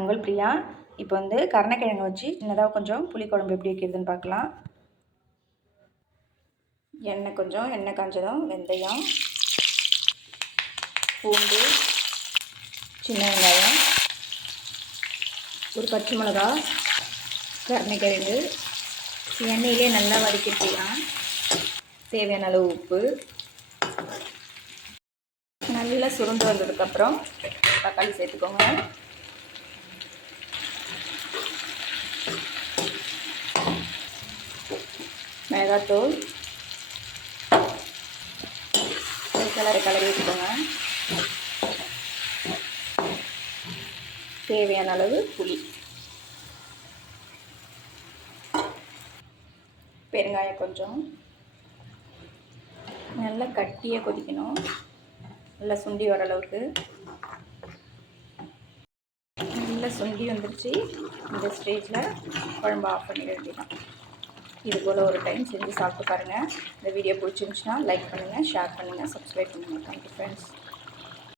உங்கள் பிரியா. இப்போ வந்து கருணக்கிழங்கு வச்சு சின்னதாக கொஞ்சம் புளிக்குழம்பு எப்படி வைக்கிறதுன்னு பார்க்கலாம். எண்ணெய் காஞ்சதும் வெந்தயம், பூண்டு, சின்ன வெங்காயம், ஒரு பச்சை மிளகா, கருணக்கிழங்கு எண்ணெயிலே நல்லா வதக்கிக்கலாம். தேவையான அளவு உப்பு, நல்லா சுருண்டு வந்ததுக்கப்புறம் தக்காளி சேர்த்துக்கோங்க. மிளகாத்தூள் கலரி வச்சுக்கோங்க. தேவையான அளவு புளி, பெருங்காயம் கொஞ்சம். நல்லா கட்டியாக கொதிக்கணும், நல்லா சுண்டி வர அளவுக்கு. நல்லா சுண்டி வந்துருச்சு. இந்த ஸ்டேஜில் குழம்பு ஆஃப் பண்ணிட வேண்டியதான். இது போல் ஒரு டைம் செஞ்சு சாப்பிட்டு பாருங்கள். இந்த வீடியோ பிடிச்சிருந்துச்சுன்னா லைக் பண்ணுங்கள், ஷேர் பண்ணுங்கள், சப்ஸ்கிரைப் பண்ணுங்கள். Thank you friends.